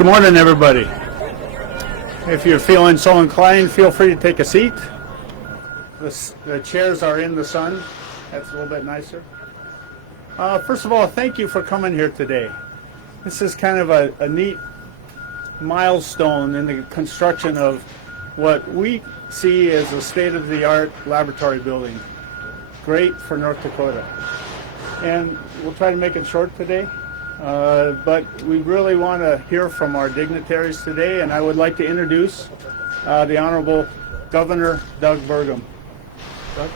Good morning, everybody. If you're feeling so inclined, feel free to take a seat. The chairs are in the sun. That's a little bit nicer. First of all, thank you for coming here today. This is kind of a neat milestone in the construction of what we see as a state-of-the-art laboratory building. Great for North Dakota. And we'll try to make it short today. But we really want to hear from our dignitaries today, and I would like to introduce the Honorable Governor Doug Burgum. Doug?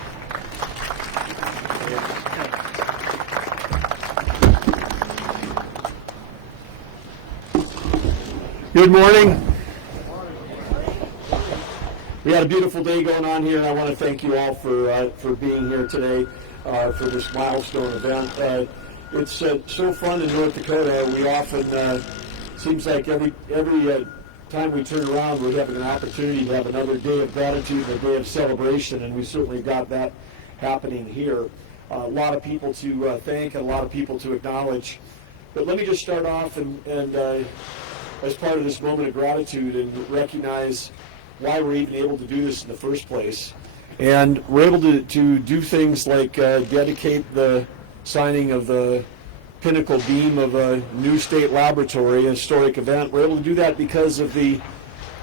Good morning. We had a beautiful day going on here, and I want to thank you all for being here today for this milestone event. It's so fun in North Dakota. We often, seems like every time we turn around, we're having an opportunity to have another day of gratitude, a day of celebration, and we certainly got that happening here. A lot of people to thank and a lot of people to acknowledge. But let me just start off and as part of this moment of gratitude and recognize why we're even able to do this in the first place. And we're able to do things like dedicate the signing of the pinnacle beam of a new state laboratory, a historic event. We're able to do that because of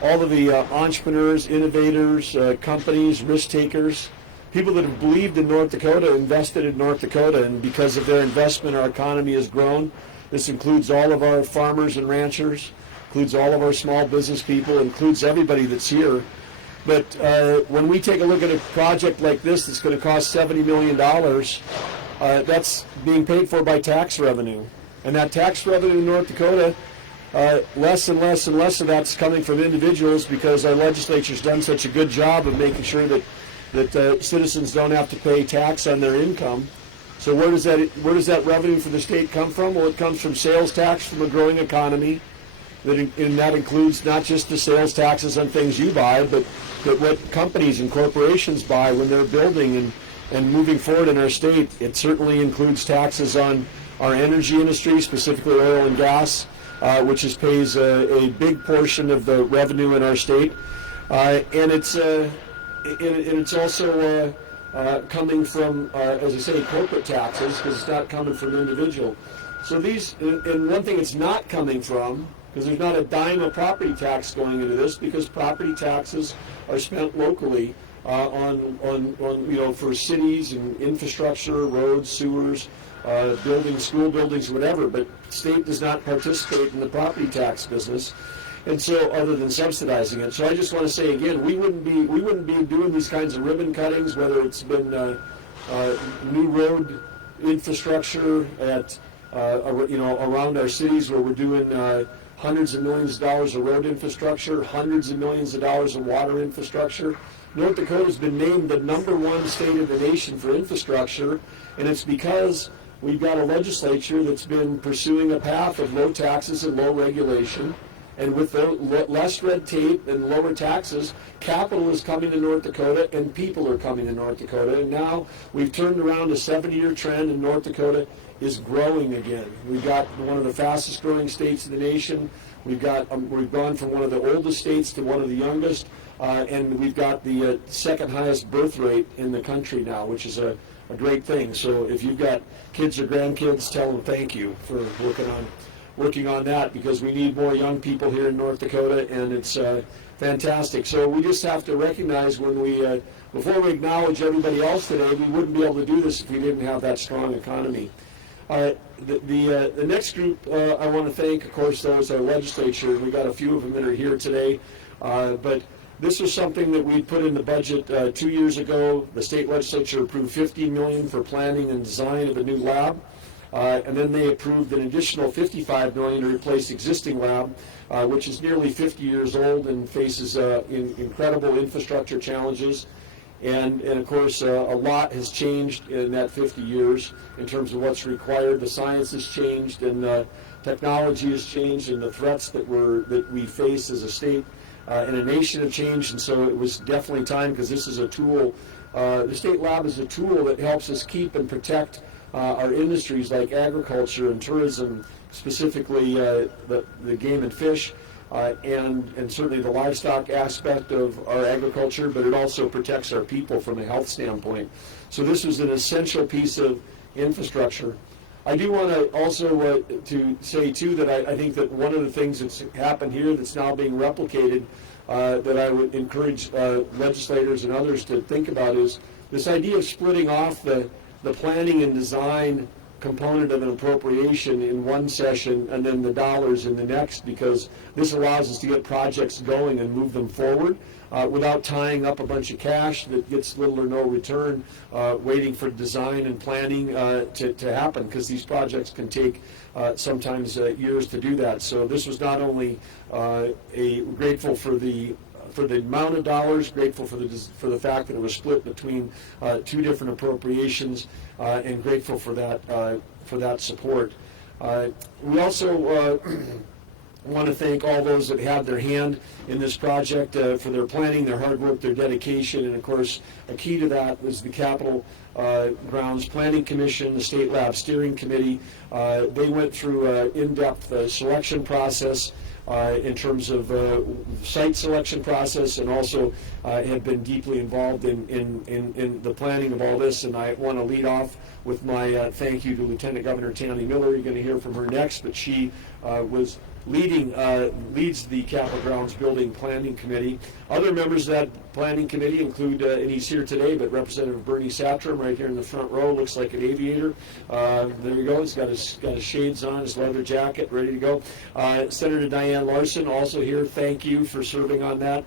all of the entrepreneurs, innovators, companies, risk takers, people that have believed in North Dakota, invested in North Dakota, and because of their investment, our economy has grown. This includes all of our farmers and ranchers, includes all of our small business people, includes everybody that's here. But when we take a look at a project like this that's going to cost $70 million, that's being paid for by tax revenue. And that tax revenue in North Dakota, less and less and less of that's coming from individuals because our legislature's done such a good job of making sure that citizens don't have to pay tax on their income. So where does that revenue for the state come from? Well, it comes from sales tax from a growing economy. And that includes not just the sales taxes on things you buy, but what companies and corporations buy when they're building and moving forward in our state. It certainly includes taxes on our energy industry, specifically oil and gas, which pays a big portion of the revenue in our state. And it's also coming from, as I say, corporate taxes, because it's not coming from individual. So and one thing it's not coming from, because there's not a dime of property tax going into this, because property taxes are spent locally for cities and infrastructure, roads, sewers, buildings, school buildings, whatever. But the state does not participate in the property tax business, and so other than subsidizing it. So I just want to say again, we wouldn't be doing these kinds of ribbon cuttings, whether it's been new road infrastructure at around our cities where we're doing hundreds of millions of dollars of road infrastructure, hundreds of millions of dollars of water infrastructure. North Dakota has been named the #1 state of the nation for infrastructure, and it's because we've got a legislature that's been pursuing a path of low taxes and low regulation. And with less red tape and lower taxes, capital is coming to North Dakota and people are coming to North Dakota. And now we've turned around a 70-year trend, and North Dakota is growing again. We've got one of the fastest growing states in the nation. We've gone from one of the oldest states to one of the youngest, and we've got the second highest birth rate in the country now, which is a great thing. So if you've got kids or grandkids, tell them thank you for working on that, because we need more young people here in North Dakota, and it's fantastic. So we just have to recognize before we acknowledge everybody else today, we wouldn't be able to do this if we didn't have that strong economy. The next group I want to thank, of course, though, is our legislature. We got a few of them that are here today, but this was something that we put in the budget 2 years ago. The state legislature approved $50 million for planning and design of a new lab, and then they approved an additional $55 million to replace existing lab, which is nearly 50 years old and faces incredible infrastructure challenges. And of course, a lot has changed in that 50 years in terms of what's required. The science has changed, and technology has changed, and the threats that we face as a state and a nation have changed. And so it was definitely time, because this is a tool. The state lab is a tool that helps us keep and protect our industries like agriculture and tourism, specifically the game and fish, and certainly the livestock aspect of our agriculture, but it also protects our people from a health standpoint. So this was an essential piece of infrastructure. I do want to also to say too that I think that one of the things that's happened here that's now being replicated that I would encourage legislators and others to think about is this idea of splitting off the planning and design component of an appropriation in one session and then the dollars in the next, because this allows us to get projects going and move them forward without tying up a bunch of cash that gets little or no return, waiting for design and planning to happen, because these projects can take sometimes years to do that. So this was not only grateful for the amount of dollars, grateful for the fact that it was split between two different appropriations, and grateful for that support. We also want to thank all those that had their hand in this project for their planning, their hard work, their dedication, and of course a key to that was the Capitol Grounds Planning Commission, the State Lab Steering Committee. They went through an in-depth selection process in terms of site selection process, and also have been deeply involved in the planning of all this. And I want to lead off with my thank you to Lieutenant Governor Tammy Miller. You're going to hear from her next, but she leads the Capitol Grounds Building Planning Committee. Other members of that planning committee include, and he's here today, but Representative Bernie Satrom right here in the front row, looks like an aviator. There you go. He's got his shades on, his leather jacket, ready to go. Senator Diane Larson, also here. Thank you for serving on that.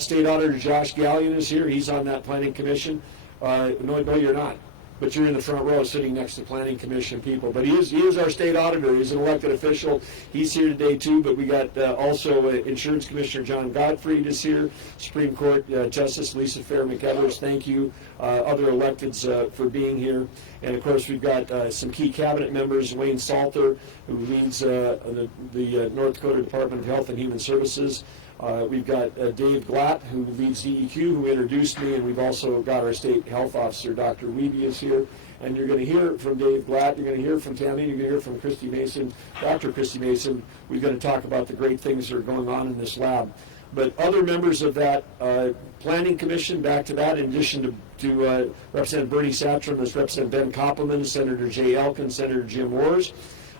State Auditor Josh Gallion is here. He's on that planning commission. No, you're not. But you're in the front row sitting next to planning commission people. But he is our state auditor. He's an elected official. He's here today too. But we got also Insurance Commissioner John Gottfried is here. Supreme Court Justice Lisa Fair McEvers. Thank you, other electeds, for being here. And of course we've got some key cabinet members. Wayne Salter, who leads the North Dakota Department of Health and Human Services. We've got Dave Glatt, who leads DEQ, who introduced me, and we've also got our state health officer, Dr. Wiebe, is here. And you're going to hear from Dave Glatt, you're going to hear from Tammy, you're going to hear from Christy Mason, Dr. Christy Mason. We're going to talk about the great things that are going on in this lab. But other members of that planning commission, back to that, in addition to Representative Bernie Satrom, is Representative Ben Koppelman, Senator Jay Elkin, Senator Jim Wars,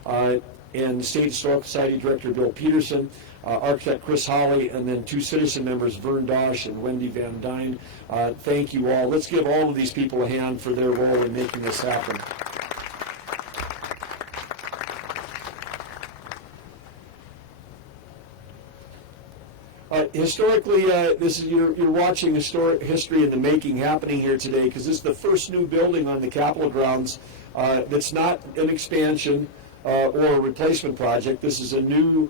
and State Historical Society Director Bill Peterson, Architect Chris Hawley, and then two citizen members, Vern Dosh and Wendy Van Dyne. Thank you all. Let's give all of these people a hand for their role in making this happen. Historically, you're watching history in the making happening here today, because this is the first new building on the Capitol grounds that's not an expansion or a replacement project. This is a new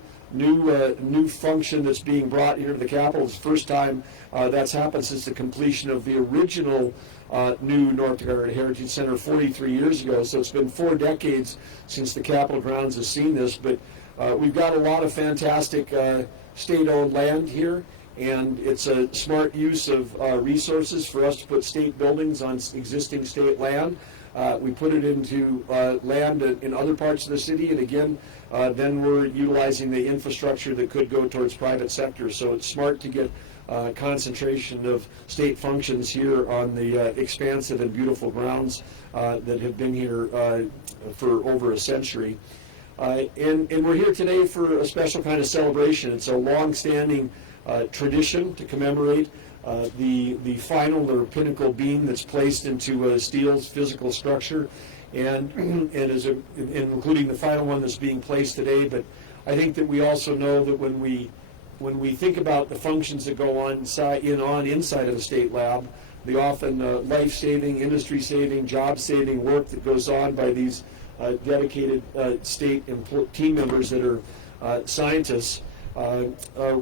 function that's being brought here to the Capitol. It's the first time that's happened since the completion of the original new North Dakota Heritage Center 43 years ago. So it's been 4 decades since the Capitol grounds has seen this. But we've got a lot of fantastic state-owned land here, and it's a smart use of resources for us to put state buildings on existing state land. We put it into land in other parts of the city, and again, then we're utilizing the infrastructure that could go towards private sector. So it's smart to get concentration of state functions here on the expansive and beautiful grounds that have been here for over a century. And we're here today for a special kind of celebration. It's a long-standing tradition to commemorate the final or pinnacle beam that's placed into steel's physical structure, and including the final one that's being placed today. But I think that we also know that when we think about the functions that go on inside of the state lab, the often life-saving, industry-saving, job-saving work that goes on by these dedicated state team members that are scientists,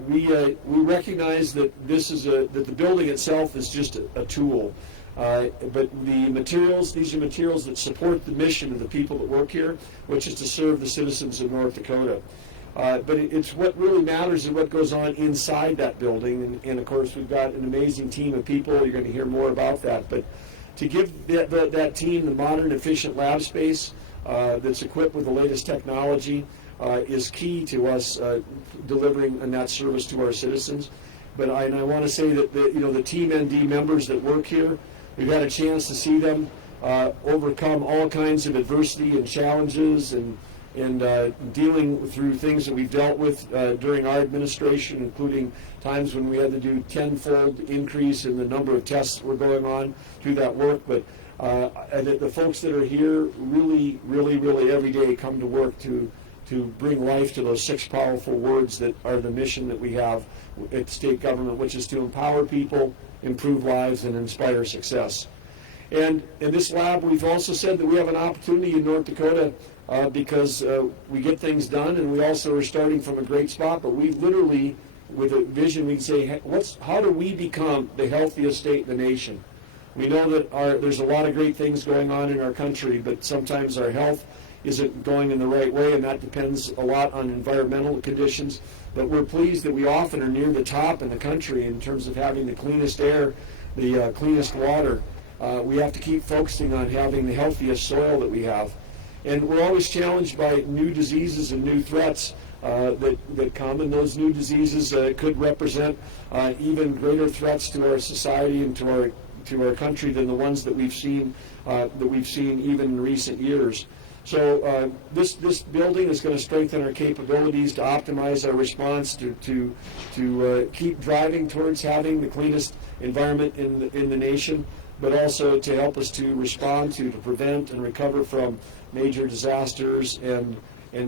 we recognize that that the building itself is just a tool. But the materials, these are materials that support the mission of the people that work here, which is to serve the citizens of North Dakota. But it's what really matters is what goes on inside that building. And of course, we've got an amazing team of people. You're going to hear more about that. But to give that team the modern, efficient lab space that's equipped with the latest technology, is key to us delivering on that service to our citizens. But I want to say that the Team ND members that work here, we've had a chance to see them overcome all kinds of adversity and challenges and dealing through things that we've dealt with during our administration, including times when we had to do tenfold increase in the number of tests that were going on through that work. But and the folks that are here really every day come to work to bring life to those 6 powerful words that are the mission that we have at state government, which is to empower people, improve lives, and inspire success. And in this lab, we've also said that we have an opportunity in North Dakota because we get things done, and we also are starting from a great spot, but we literally, with a vision, we can say, hey, how do we become the healthiest state in the nation? We know that there's a lot of great things going on in our country, but sometimes our health isn't going in the right way, and that depends a lot on environmental conditions. But we're pleased that we often are near the top in the country in terms of having the cleanest air, the cleanest water. We have to keep focusing on having the healthiest soil that we have. And we're always challenged by new diseases and new threats that come, and those new diseases could represent even greater threats to our society and to our country than the ones that we've seen even in recent years. So this building is going to strengthen our capabilities to optimize our response to keep driving towards having the cleanest environment in the nation, but also to help us to respond to prevent and recover from major disasters and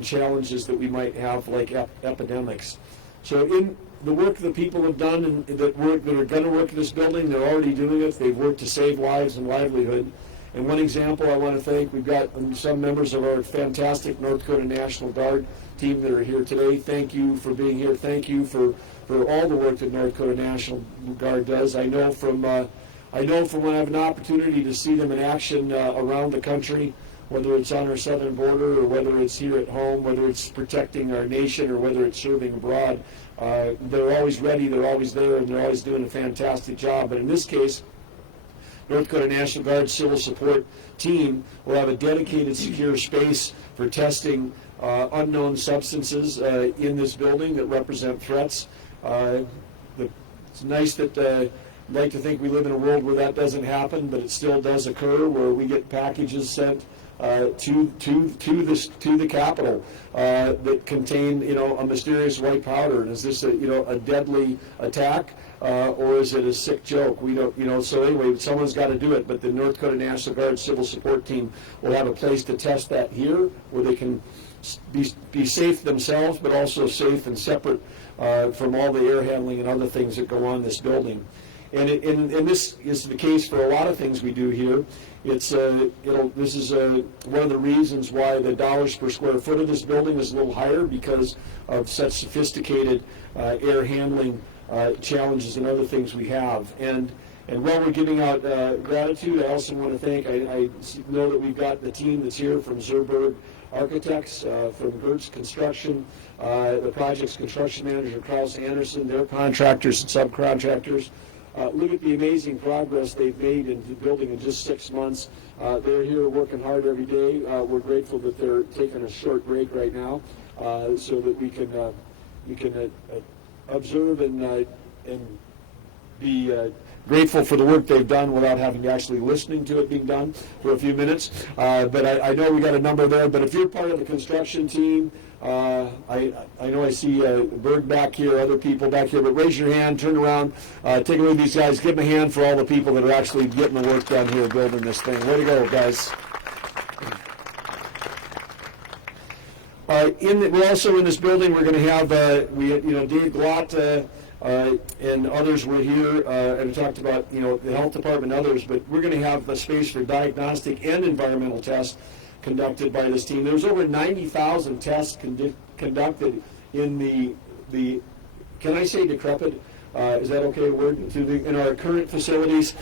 challenges that we might have, like epidemics. So in the work that people have done and that are going to work in this building, they're already doing it. They've worked to save lives and livelihood. And one example I want to thank, we've got some members of our fantastic North Dakota National Guard team that are here today. Thank you for being here. Thank you for all the work that North Dakota National Guard does. I know from when I have an opportunity to see them in action around the country, whether it's on our southern border or whether it's here at home, whether it's protecting our nation or whether it's serving abroad, they're always ready, they're always there, and they're always doing a fantastic job. But in this case, North Dakota National Guard Civil Support Team will have a dedicated secure space for testing unknown substances in this building that represent threats. It's nice that I'd like to think we live in a world where that doesn't happen, but it still does occur, where we get packages sent to the Capitol that contain a mysterious white powder. And is this a deadly attack? Or is it a sick joke? We don't, so anyway, someone's got to do it, but the North Dakota National Guard Civil Support Team will have a place to test that here, where they can be safe themselves, but also safe and separate from all the air handling and other things that go on in this building. And this is the case for a lot of things we do here. This is one of the reasons why the dollars per square foot of this building is a little higher, because of such sophisticated air handling challenges and other things we have. And while we're giving out gratitude, I also want to thank, I know that we've got the team that's here from Zerberg Architects, from Gertz Construction, the project's construction manager, Kraus Anderson, their contractors and subcontractors. Look at the amazing progress they've made in the building in just 6 months. They're here working hard every day. We're grateful that they're taking a short break right now so that we can observe and be grateful for the work they've done without having to actually listening to it being done for a few minutes. But I know we got a number there. But if you're part of the construction team, I know I see Berg back here, other people back here, but raise your hand, turn around, take a look at these guys, give them a hand for all the people that are actually getting the work done here building this thing. Way to go, guys. We're also in this building. We're going to have Dave Glott and others were here and talked about the health department and others. But we're going to have a space for diagnostic and environmental tests conducted by this team. There's over 90,000 tests conducted in the can I say decrepit? Is that okay word? In our current facilities.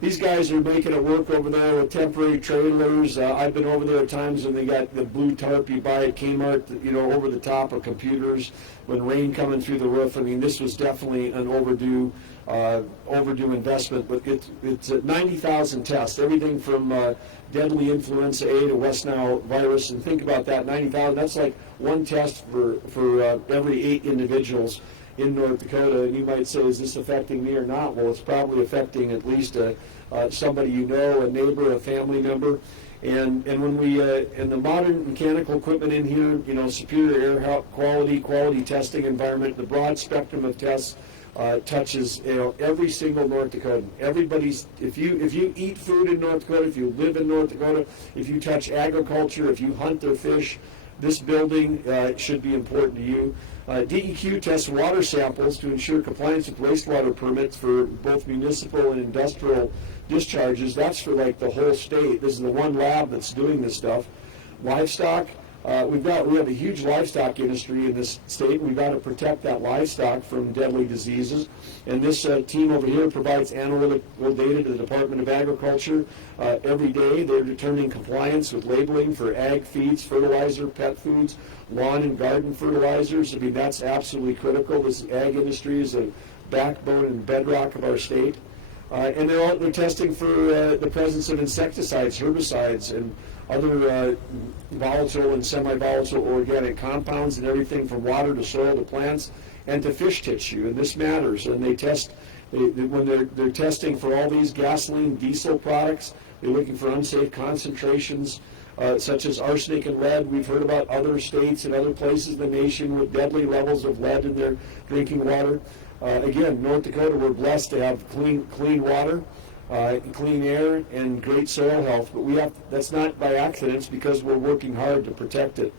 These guys are making it work over there with temporary trailers. I've been over there at times when they got the blue tarp you buy at Kmart, over the top of computers when rain coming through the roof. I mean, this was definitely an overdue investment. But it's 90,000 tests, everything from deadly influenza A to West Nile virus. And think about that, 90,000. That's like one test for every 8 individuals in North Dakota. And you might say, is this affecting me or not? Well, it's probably affecting at least somebody you know, a neighbor, a family member. And when we and the modern mechanical equipment in here, you know, superior air quality testing environment, the broad spectrum of tests touches, you know, every single North Dakotan. Everybody's, if you eat food in North Dakota, if you live in North Dakota, if you touch agriculture, if you hunt or fish, this building should be important to you. DEQ tests water samples to ensure compliance with wastewater permits for both municipal and industrial discharges. That's for like the whole state. This is the one lab that's doing this stuff. Livestock, we have a huge livestock industry in this state. We've got to protect that livestock from deadly diseases. And this team over here provides analytical data to the Department of Agriculture every day. They're determining compliance with labeling for ag feeds, fertilizer, pet foods, lawn and garden fertilizers. I mean, that's absolutely critical. This ag industry is a backbone and bedrock of our state. And they're testing for the presence of insecticides, herbicides, and other volatile and semi-volatile organic compounds, and everything from water to soil to plants and to fish tissue. And this matters. And they test, when they're testing for all these gasoline, diesel products, they're looking for unsafe concentrations such as arsenic and lead. We've heard about other states and other places in the nation with deadly levels of lead in their drinking water. Again, North Dakota, we're blessed to have clean water, clean air, and great soil health. But that's not by accident. It's because we're working hard to protect it.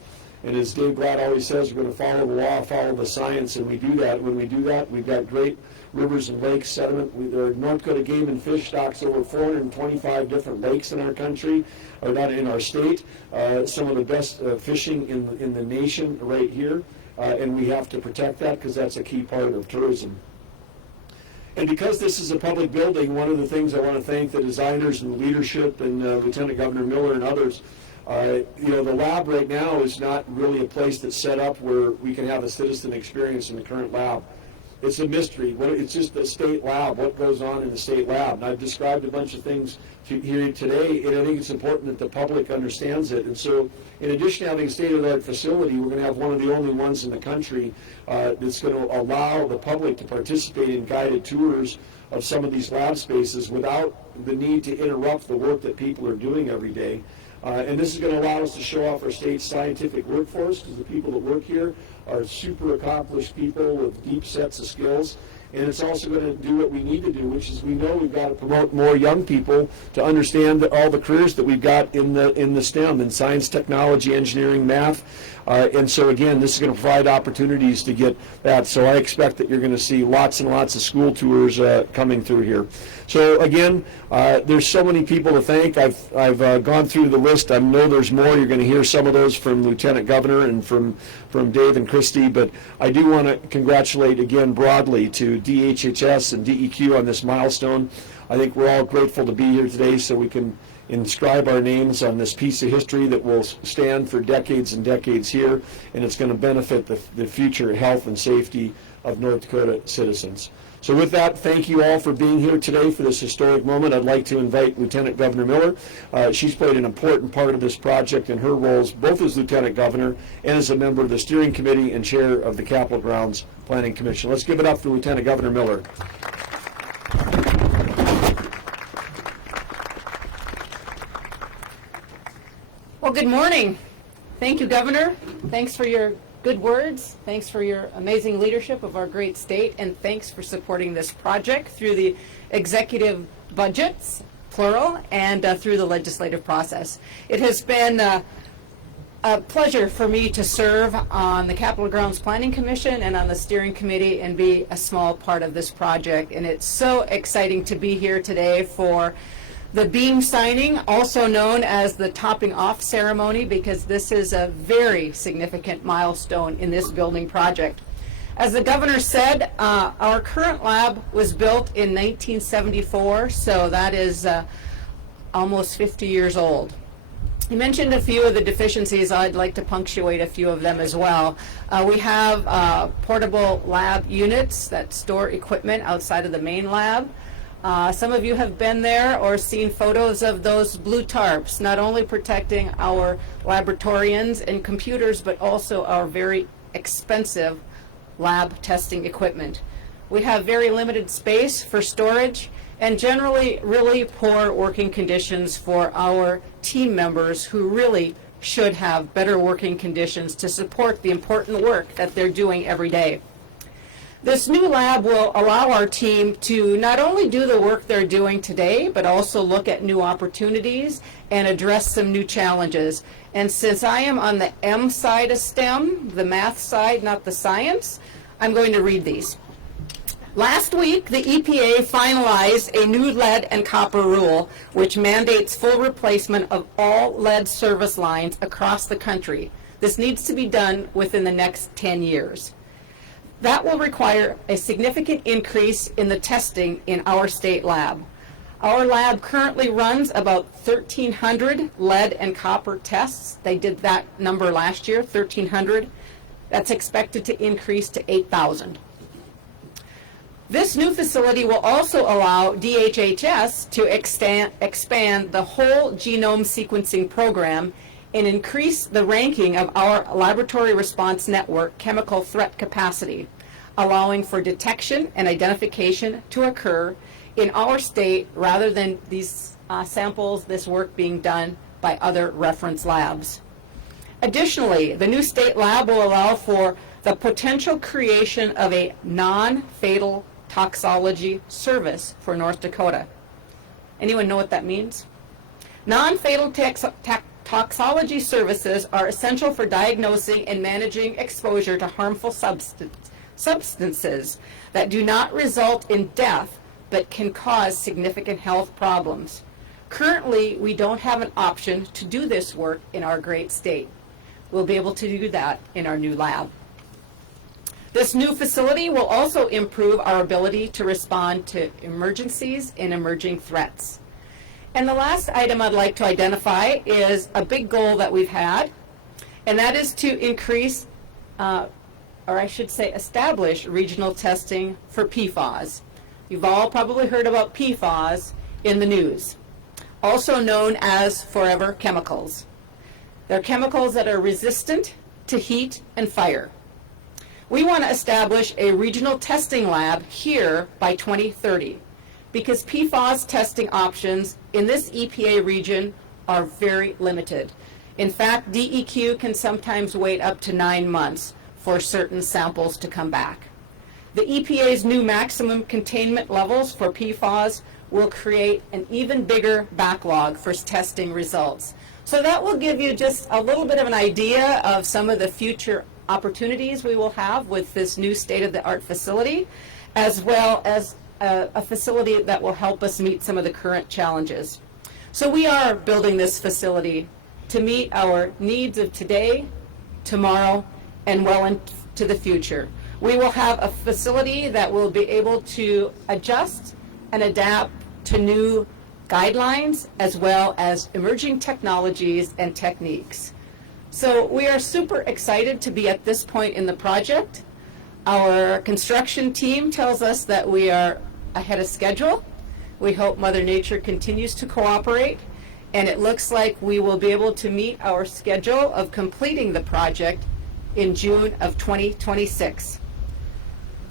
And as Dave Glad always says, we're going to follow the law, follow the science, and we do that. When we do that, we've got great rivers and lakes, sediment. There are North Dakota game and fish stocks over 425 different lakes in our country, or not in our state. Some of the best fishing in the nation right here. And we have to protect that because that's a key part of tourism. And because this is a public building, one of the things I want to thank the designers and the leadership and Lieutenant Governor Miller and others, you know, the lab right now is not really a place that's set up where we can have a citizen experience in the current lab. It's a mystery. It's just the state lab, what goes on in the state lab. And I've described a bunch of things here today, and I think it's important that the public understands it. And so in addition to having a state-of-the-art facility, we're going to have one of the only ones in the country that's going to allow the public to participate in guided tours of some of these lab spaces without the need to interrupt the work that people are doing every day. And this is going to allow us to show off our state's scientific workforce, because the people that work here are super accomplished people with deep sets of skills. And it's also going to do what we need to do, which is we know we've got to promote more young people to understand all the careers that we've got in the STEM, in science, technology, engineering, math. And so again, this is going to provide opportunities to get that. So I expect that you're going to see lots and lots of school tours coming through here. So again, there's so many people to thank. I've gone through the list. I know there's more. You're going to hear some of those from Lieutenant Governor and from Dave and Christy. But I do want to congratulate again broadly to DHHS and DEQ on this milestone. I think we're all grateful to be here today so we can inscribe our names on this piece of history that will stand for decades and decades here, and it's going to benefit the future health and safety of North Dakota citizens. So with that, thank you all for being here today for this historic moment. I'd like to invite Lieutenant Governor Miller. She's played an important part of this project in her roles, both as Lieutenant Governor and as a member of the steering committee and chair of the Capitol Grounds Planning Commission. Let's give it up for Lieutenant Governor Miller. Well, good morning. Thank you, Governor. Thanks for your good words. Thanks for your amazing leadership of our great state, and thanks for supporting this project through the executive budgets, plural, and through the legislative process. It has been a pleasure for me to serve on the Capitol Grounds Planning Commission and on the steering committee and be a small part of this project. And it's so exciting to be here today for the beam signing, also known as the topping off ceremony, because this is a very significant milestone in this building project. As the governor said, our current lab was built in 1974, so that is almost 50 years old. He mentioned a few of the deficiencies. I'd like to punctuate a few of them as well. We have portable lab units that store equipment outside of the main lab. Some of you have been there or seen photos of those blue tarps, not only protecting our laboratorians and computers, but also our very expensive lab testing equipment. We have very limited space for storage and generally really poor working conditions for our team members who really should have better working conditions to support the important work that they're doing every day. This new lab will allow our team to not only do the work they're doing today, but also look at new opportunities and address some new challenges. And since I am on the M side of STEM, the math side, not the science, I'm going to read these. Last week, the EPA finalized a new lead and copper rule, which mandates full replacement of all lead service lines across the country. This needs to be done within the next 10 years. That will require a significant increase in the testing in our state lab. Our lab currently runs about 1,300 lead and copper tests. They did that number last year, 1,300. That's expected to increase to 8,000. This new facility will also allow DHHS to expand the whole genome sequencing program and increase the ranking of our laboratory response network chemical threat capacity, allowing for detection and identification to occur in our state rather than these samples, this work being done by other reference labs. Additionally, the new state lab will allow for the potential creation of a non-fatal toxology service for North Dakota. Anyone know what that means? Non-fatal toxology services are essential for diagnosing and managing exposure to harmful substances that do not result in death but can cause significant health problems. Currently, we don't have an option to do this work in our great state. We'll be able to do that in our new lab. This new facility will also improve our ability to respond to emergencies and emerging threats. And the last item I'd like to identify is a big goal that we've had, and that is to increase, or I should say establish regional testing for PFAS. You've all probably heard about PFAS in the news, also known as forever chemicals. They're chemicals that are resistant to heat and fire. We want to establish a regional testing lab here by 2030 because PFAS testing options in this EPA region are very limited. In fact, DEQ can sometimes wait up to 9 months for certain samples to come back. The EPA's new maximum containment levels for PFAS will create an even bigger backlog for testing results. So that will give you just a little bit of an idea of some of the future opportunities we will have with this new state-of-the-art facility, as well as a facility that will help us meet some of the current challenges. So we are building this facility to meet our needs of today, tomorrow, and well into the future. We will have a facility that will be able to adjust and adapt to new guidelines as well as emerging technologies and techniques. So we are super excited to be at this point in the project. Our construction team tells us that we are ahead of schedule. We hope Mother Nature continues to cooperate, and it looks like we will be able to meet our schedule of completing the project in June of 2026.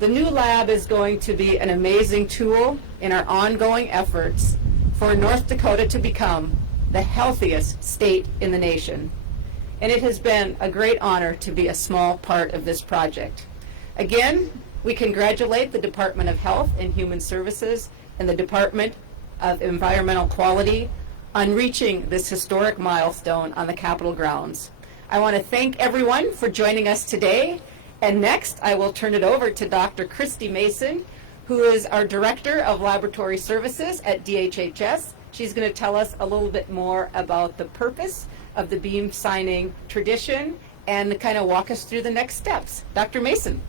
The new lab is going to be an amazing tool in our ongoing efforts for North Dakota to become the healthiest state in the nation. And it has been a great honor to be a small part of this project. Again, we congratulate the Department of Health and Human Services and the Department of Environmental Quality on reaching this historic milestone on the Capitol grounds. I want to thank everyone for joining us today. And next, I will turn it over to Dr. Christy Mason, who is our Director of Laboratory Services at DHHS. She's going to tell us a little bit more about the purpose of the beam signing tradition and kind of walk us through the next steps. Dr. Mason.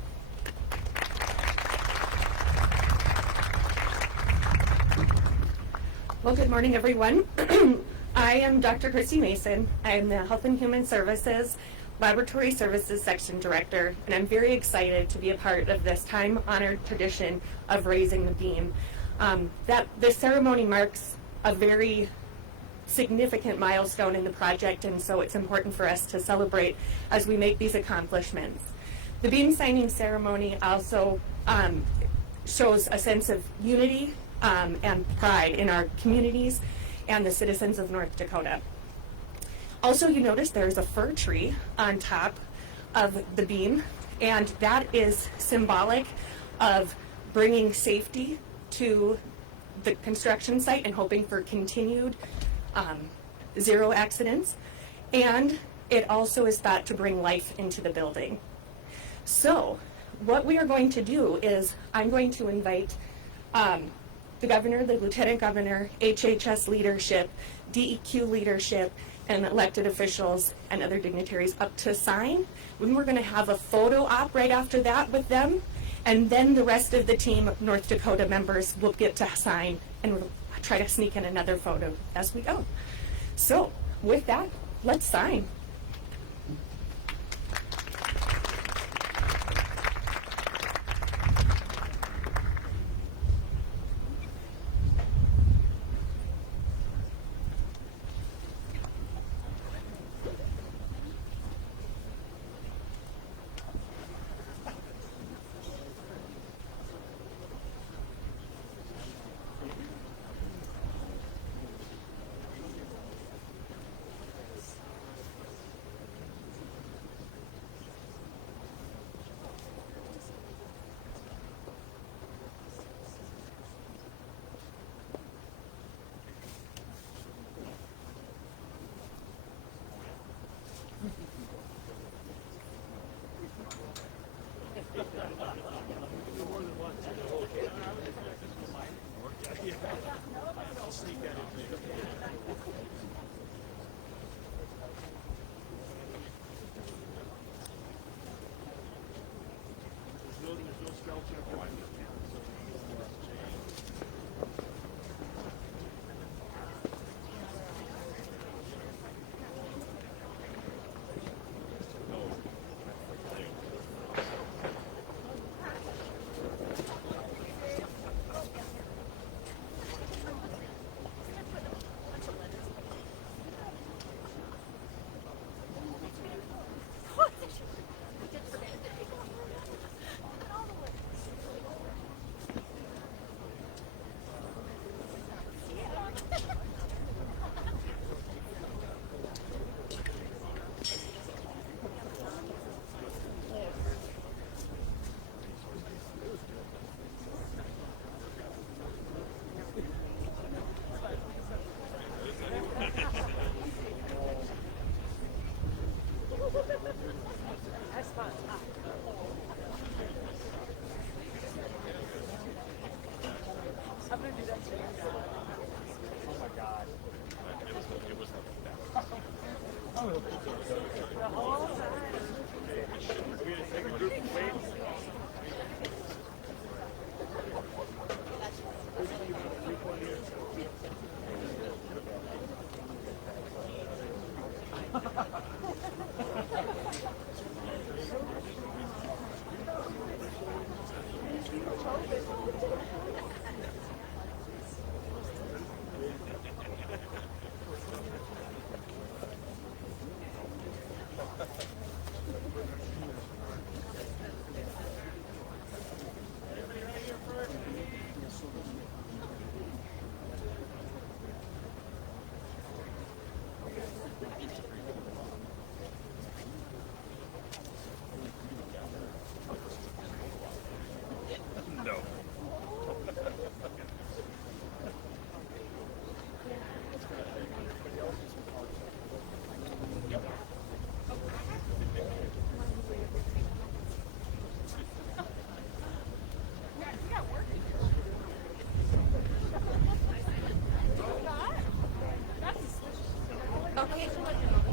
Well, good morning, everyone. I am Dr. Christy Mason. I'm the Health and Human Services Laboratory Services Section Director, and I'm very excited to be a part of this time-honored tradition of raising the beam. That this ceremony marks a very significant milestone in the project, and so it's important for us to celebrate as we make these accomplishments. The beam signing ceremony also shows a sense of unity and pride in our communities and the citizens of North Dakota. Also, you notice there's a fir tree on top of the beam, and that is symbolic of bringing safety to the construction site and hoping for continued zero accidents. And it also is thought to bring life into the building. So what we are going to do is I'm going to invite the governor, the lieutenant governor, HHS leadership, DEQ leadership, and elected officials and other dignitaries up to sign. Then we're going to have a photo op right after that with them, and then the rest of the team of North Dakota members will get to sign, and we'll try to sneak in another photo as we go. So with that, let's sign.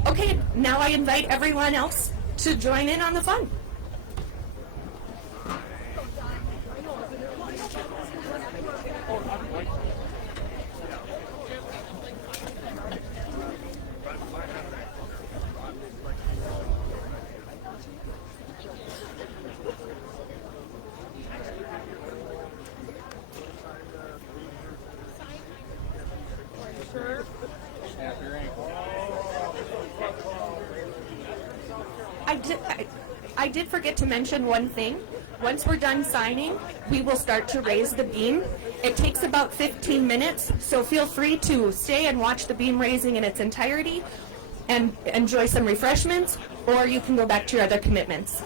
Okay, now I invite everyone else to join in on the fun. I did forget to mention one thing. Once we're done signing, we will start to raise the beam. It takes about 15 minutes, so feel free to stay and watch the beam raising in its entirety and enjoy some refreshments, or you can go back to your other commitments.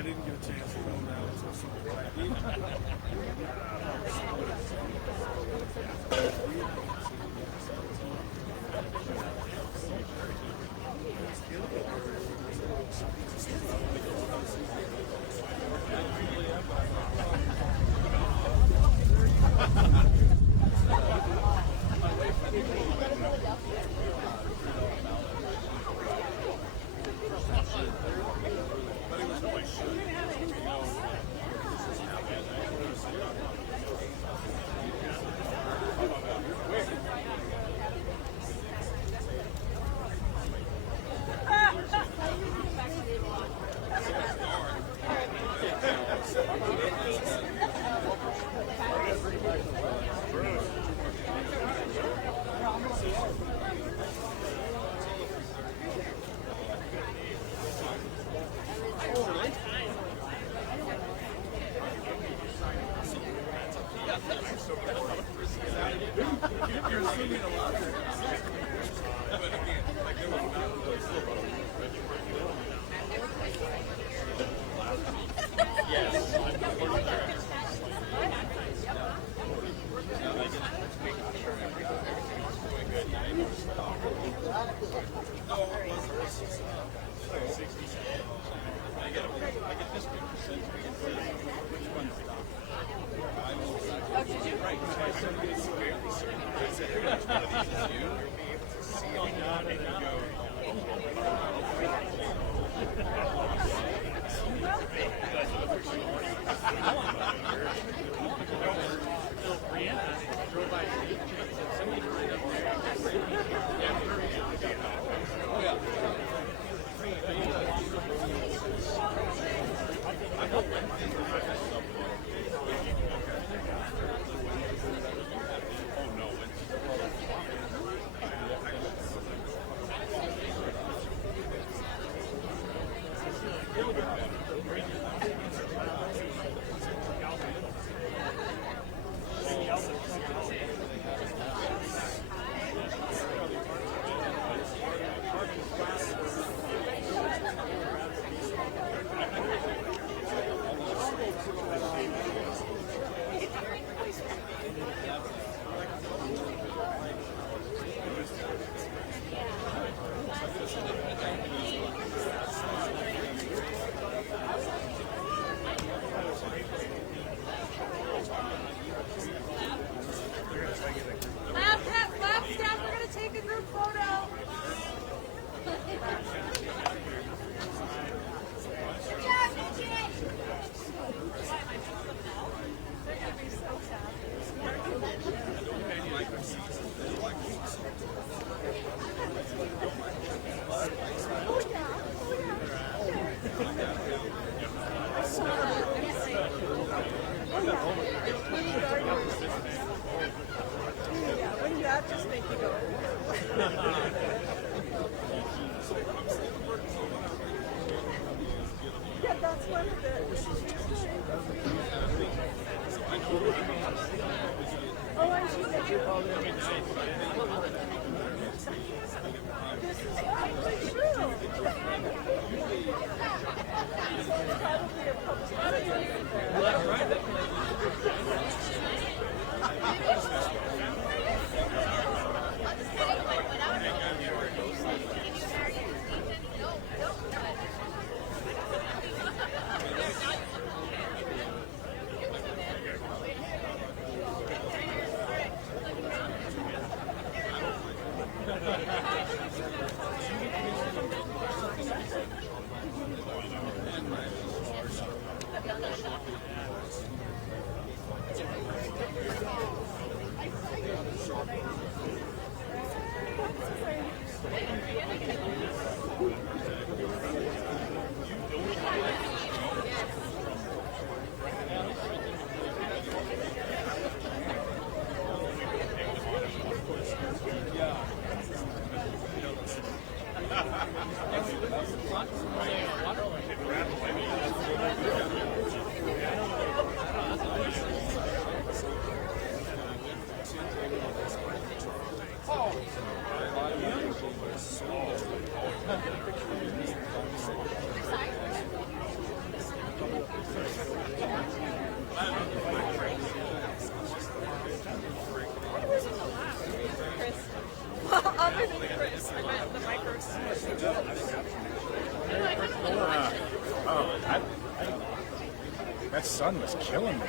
I didn't get a chance to go down. Other than Chris, I meant the micros. That sun was killing me.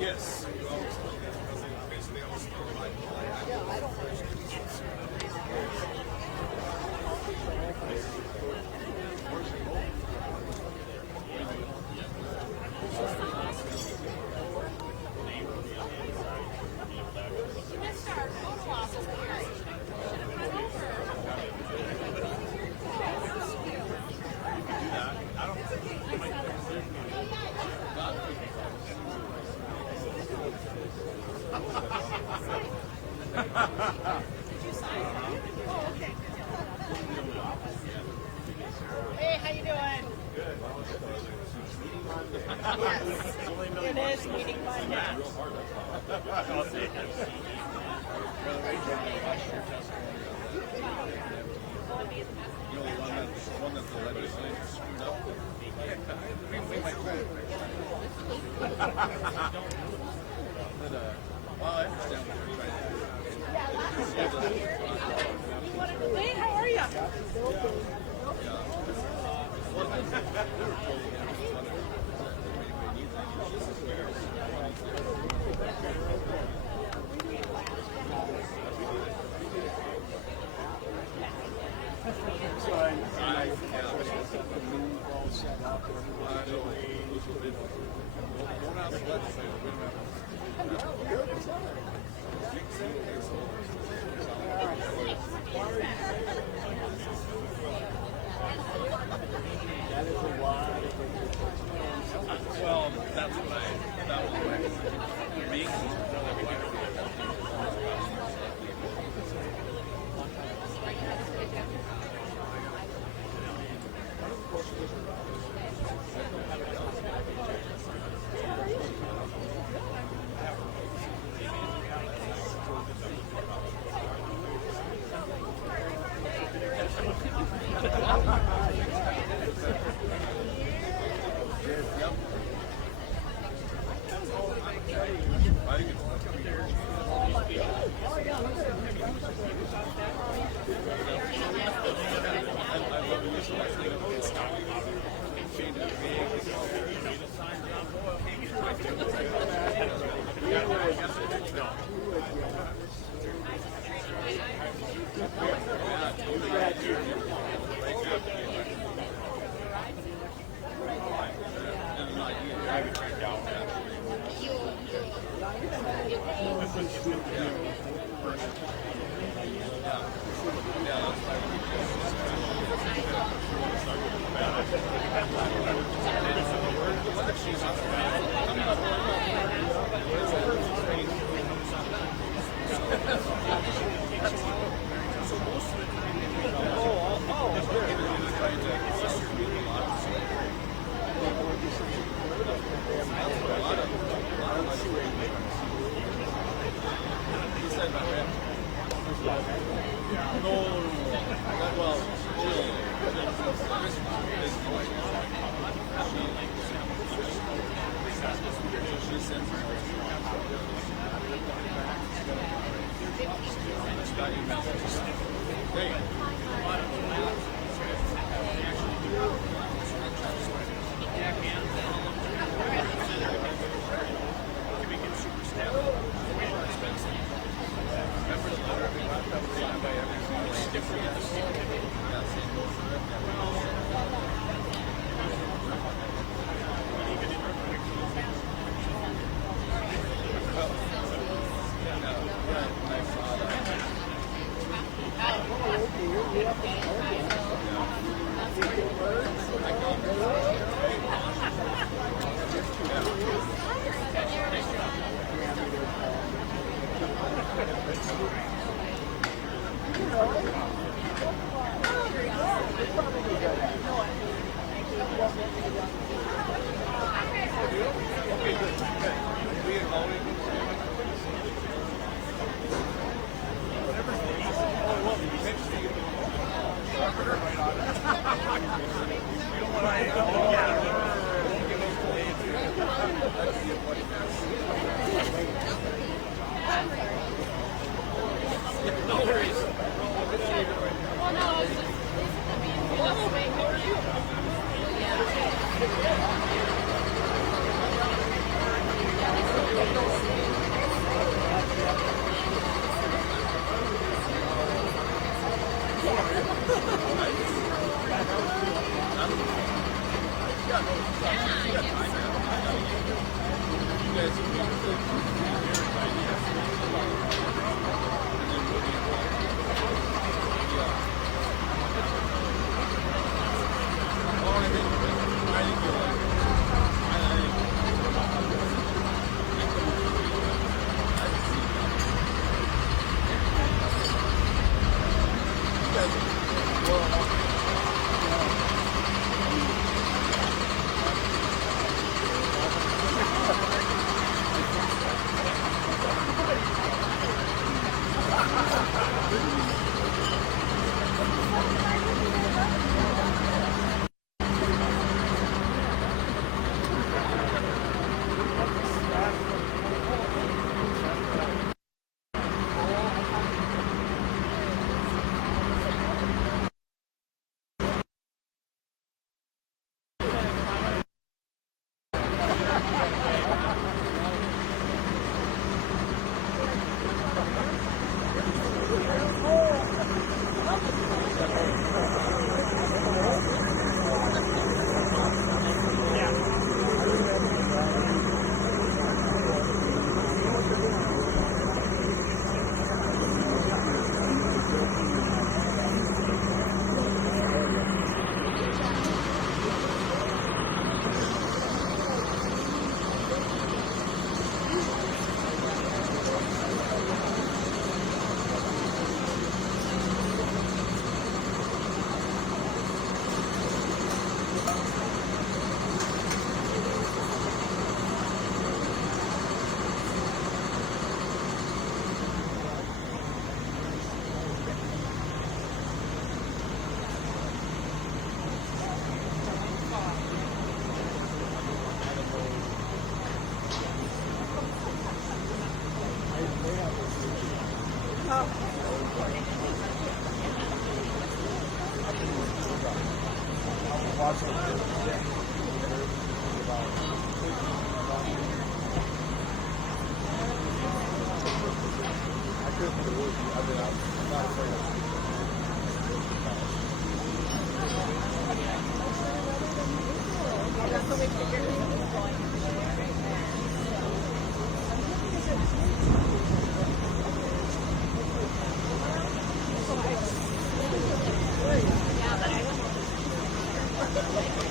Yes. Hey, how you doing? Good. Yes, it is meeting Monday. Hey, how are you? Well, that's what that was my main I love it. Yeah, but I